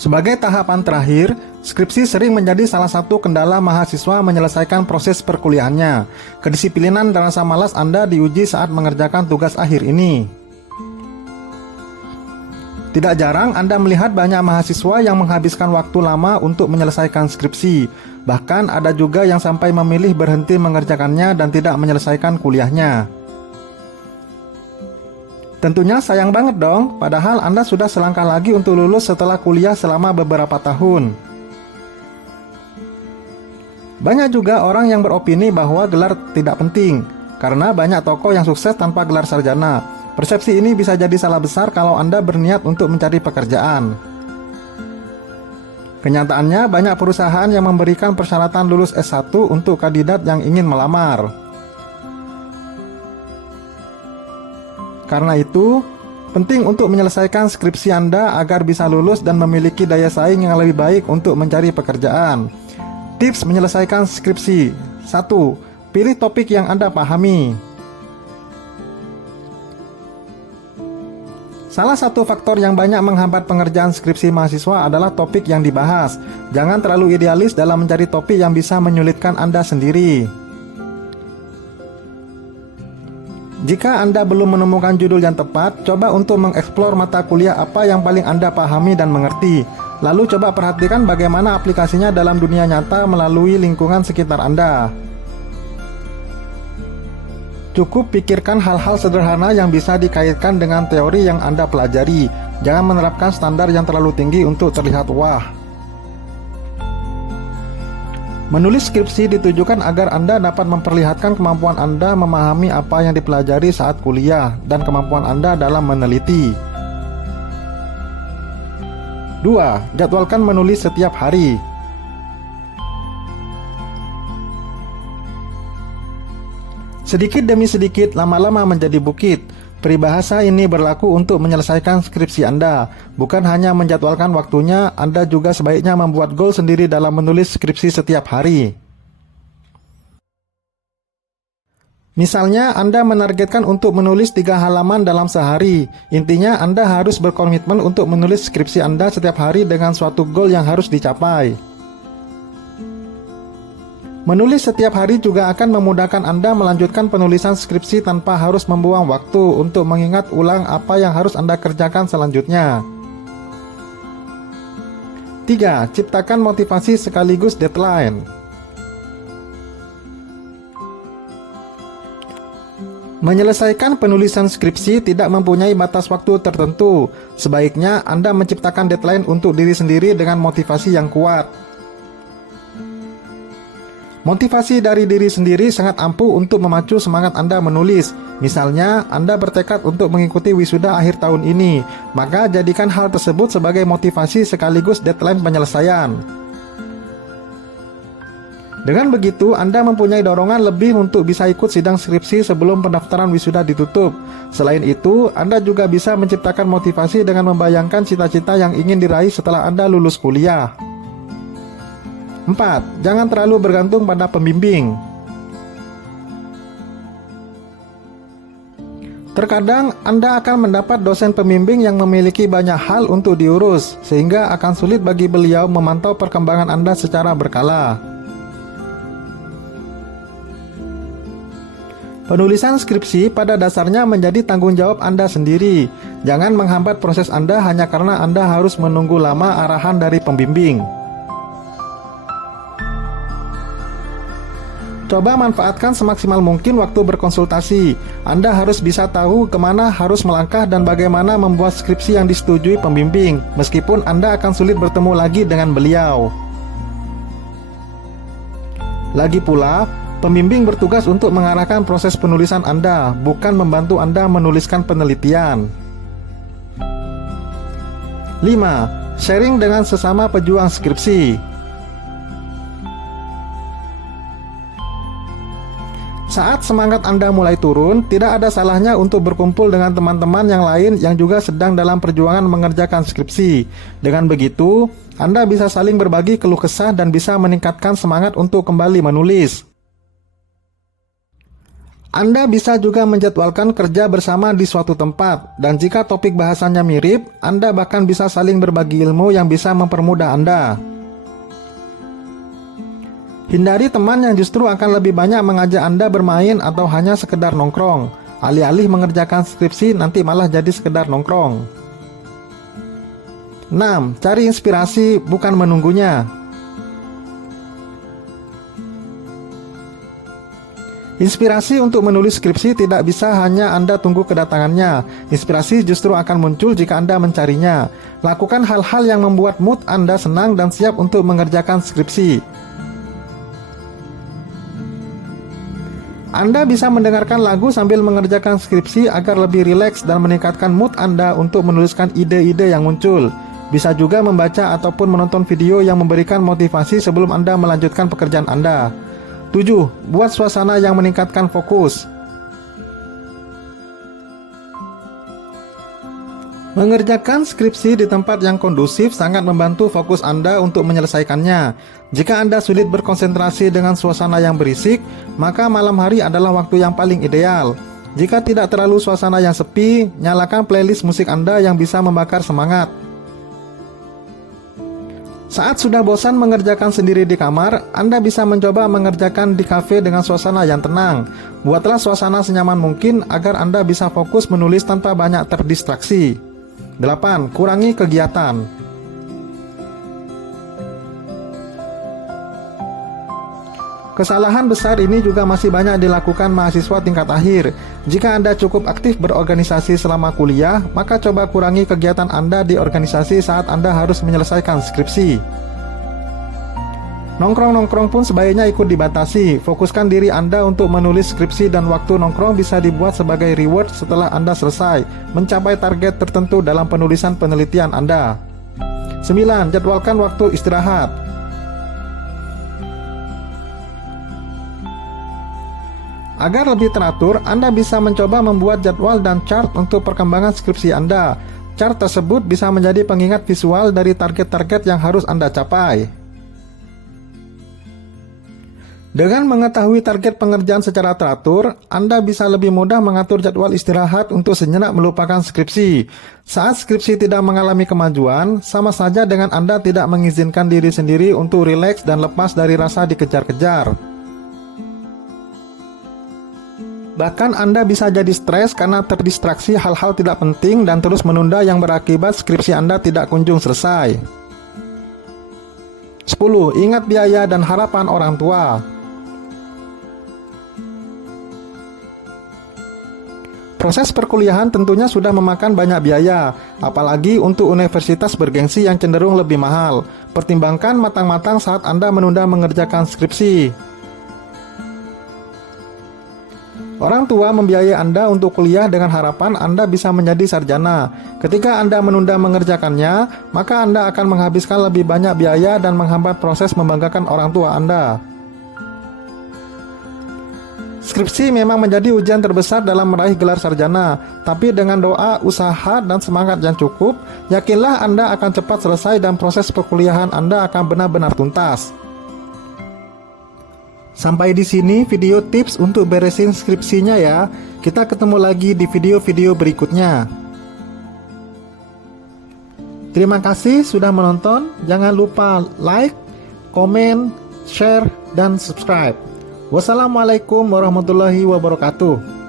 Sebagai tahapan terakhir, skripsi sering menjadi salah satu kendala mahasiswa menyelesaikan proses perkuliahannya. Kedisiplinan dan rasa malas Anda diuji saat mengerjakan tugas akhir ini. Tidak jarang Anda melihat banyak mahasiswa yang menghabiskan waktu lama untuk menyelesaikan skripsi. Bahkan ada juga yang sampai memilih berhenti mengerjakannya dan tidak menyelesaikan kuliahnya. Tentunya sayang banget dong, padahal Anda sudah selangkah lagi untuk lulus setelah kuliah selama beberapa tahun. Banyak juga orang yang beropini bahwa gelar tidak penting, karena banyak tokoh yang sukses tanpa gelar sarjana. Persepsi ini bisa jadi salah besar kalau Anda berniat untuk mencari pekerjaan. Kenyataannya, banyak perusahaan yang memberikan persyaratan lulus S1 untuk kandidat yang ingin melamar. Karena itu, penting untuk menyelesaikan skripsi Anda agar bisa lulus dan memiliki daya saing yang lebih baik untuk mencari pekerjaan. Tips menyelesaikan skripsi. 1. Pilih topik yang Anda pahami. Salah satu faktor yang banyak menghambat pengerjaan skripsi mahasiswa adalah topik yang dibahas. Jangan terlalu idealis dalam mencari topik yang bisa menyulitkan Anda sendiri. Jika Anda belum menemukan judul yang tepat, coba untuk mengeksplor mata kuliah apa yang paling Anda pahami dan mengerti. Lalu coba perhatikan bagaimana aplikasinya dalam dunia nyata melalui lingkungan sekitar Anda. Cukup pikirkan hal-hal sederhana yang bisa dikaitkan dengan teori yang Anda pelajari. Jangan menerapkan standar yang terlalu tinggi untuk terlihat wah. Menulis skripsi ditujukan agar Anda dapat memperlihatkan kemampuan Anda memahami apa yang dipelajari saat kuliah dan kemampuan Anda dalam meneliti. 2. Jadwalkan menulis setiap hari. Sedikit demi sedikit, lama-lama menjadi bukit. Peribahasa ini berlaku untuk menyelesaikan skripsi Anda. Bukan hanya menjadwalkan waktunya, Anda juga sebaiknya membuat goal sendiri dalam menulis skripsi setiap hari. Misalnya, Anda menargetkan untuk menulis 3 halaman dalam sehari. Intinya, Anda harus berkomitmen untuk menulis skripsi Anda setiap hari dengan suatu goal yang harus dicapai. Menulis setiap hari juga akan memudahkan Anda melanjutkan penulisan skripsi tanpa harus membuang waktu untuk mengingat ulang apa yang harus Anda kerjakan selanjutnya. 3. Ciptakan motivasi sekaligus deadline. Menyelesaikan penulisan skripsi tidak mempunyai batas waktu tertentu. Sebaiknya Anda menciptakan deadline untuk diri sendiri dengan motivasi yang kuat. Motivasi dari diri sendiri sangat ampuh untuk memacu semangat Anda menulis. Misalnya, Anda bertekad untuk mengikuti wisuda akhir tahun ini, maka jadikan hal tersebut sebagai motivasi sekaligus deadline penyelesaian. Dengan begitu, Anda mempunyai dorongan lebih untuk bisa ikut sidang skripsi sebelum pendaftaran wisuda ditutup. Selain itu, Anda juga bisa menciptakan motivasi dengan membayangkan cita-cita yang ingin diraih setelah Anda lulus kuliah. 4. Jangan terlalu bergantung pada pembimbing. Terkadang Anda akan mendapat dosen pembimbing yang memiliki banyak hal untuk diurus, sehingga akan sulit bagi beliau memantau perkembangan Anda secara berkala. Penulisan skripsi pada dasarnya menjadi tanggung jawab Anda sendiri. Jangan menghambat proses Anda hanya karena Anda harus menunggu lama arahan dari pembimbing. Coba manfaatkan semaksimal mungkin waktu berkonsultasi. Anda harus bisa tahu kemana harus melangkah dan bagaimana membuat skripsi yang disetujui pembimbing, meskipun Anda akan sulit bertemu lagi dengan beliau. Lagi pula, pembimbing bertugas untuk mengarahkan proses penulisan Anda, bukan membantu Anda menuliskan penelitian. 5. Sharing dengan sesama pejuang skripsi. Saat semangat Anda mulai turun, tidak ada salahnya untuk berkumpul dengan teman-teman yang lain yang juga sedang dalam perjuangan mengerjakan skripsi. Dengan begitu, Anda bisa saling berbagi keluh kesah dan bisa meningkatkan semangat untuk kembali menulis. Anda bisa juga menjadwalkan kerja bersama di suatu tempat, dan jika topik bahasanya mirip, Anda bahkan bisa saling berbagi ilmu yang bisa mempermudah Anda. Hindari teman yang justru akan lebih banyak mengajak Anda bermain atau hanya sekedar nongkrong. Alih-alih mengerjakan skripsi, nanti malah jadi sekedar nongkrong. 6. Cari inspirasi, bukan menunggunya. Inspirasi untuk menulis skripsi tidak bisa hanya Anda tunggu kedatangannya. Inspirasi justru akan muncul jika Anda mencarinya. Lakukan hal-hal yang membuat mood Anda senang dan siap untuk mengerjakan skripsi. Anda bisa mendengarkan lagu sambil mengerjakan skripsi agar lebih rileks dan meningkatkan mood Anda untuk menuliskan ide-ide yang muncul. Bisa juga membaca ataupun menonton video yang memberikan motivasi sebelum Anda melanjutkan pekerjaan Anda. 7. Buat suasana yang meningkatkan fokus. Mengerjakan skripsi di tempat yang kondusif sangat membantu fokus Anda untuk menyelesaikannya. Jika Anda sulit berkonsentrasi dengan suasana yang berisik, maka malam hari adalah waktu yang paling ideal. Jika tidak terlalu suasana yang sepi, nyalakan playlist musik Anda yang bisa membakar semangat. Saat sudah bosan mengerjakan sendiri di kamar, Anda bisa mencoba mengerjakan di kafe dengan suasana yang tenang. Buatlah suasana senyaman mungkin agar Anda bisa fokus menulis tanpa banyak terdistraksi. 8. Kurangi kegiatan. Kesalahan besar ini juga masih banyak dilakukan mahasiswa tingkat akhir. Jika Anda cukup aktif berorganisasi selama kuliah, maka coba kurangi kegiatan Anda di organisasi saat Anda harus menyelesaikan skripsi. Nongkrong-nongkrong pun sebaiknya ikut dibatasi. Fokuskan diri Anda untuk menulis skripsi dan waktu nongkrong bisa dibuat sebagai reward setelah Anda selesai mencapai target tertentu dalam penulisan penelitian Anda. 9. Jadwalkan waktu istirahat. Agar lebih teratur, Anda bisa mencoba membuat jadwal dan chart untuk perkembangan skripsi Anda. Chart tersebut bisa menjadi pengingat visual dari target-target yang harus Anda capai. Dengan mengetahui target pengerjaan secara teratur, Anda bisa lebih mudah mengatur jadwal istirahat untuk sejenak melupakan skripsi. Saat skripsi tidak mengalami kemajuan, sama saja dengan Anda tidak mengizinkan diri sendiri untuk rileks dan lepas dari rasa dikejar-kejar. Bahkan Anda bisa jadi stres karena terdistraksi hal-hal tidak penting dan terus menunda yang berakibat skripsi Anda tidak kunjung selesai. 10. Ingat biaya dan harapan orang tua. Proses perkuliahan tentunya sudah memakan banyak biaya, apalagi untuk universitas bergengsi yang cenderung lebih mahal. Pertimbangkan matang-matang saat Anda menunda mengerjakan skripsi. Orang tua membiayai Anda untuk kuliah dengan harapan Anda bisa menjadi sarjana. Ketika Anda menunda mengerjakannya, maka Anda akan menghabiskan lebih banyak biaya dan menghambat proses membanggakan orang tua Anda. Skripsi memang menjadi ujian terbesar dalam meraih gelar sarjana, tapi dengan doa, usaha, dan semangat yang cukup, yakinlah Anda akan cepat selesai dan proses perkuliahan Anda akan benar-benar tuntas. Sampai di sini video tips untuk beresin skripsinya ya. Kita ketemu lagi di video-video berikutnya. Terima kasih sudah menonton. Jangan lupa like, komen, share, dan subscribe. Wassalamualaikum warahmatullahi wabarakatuh.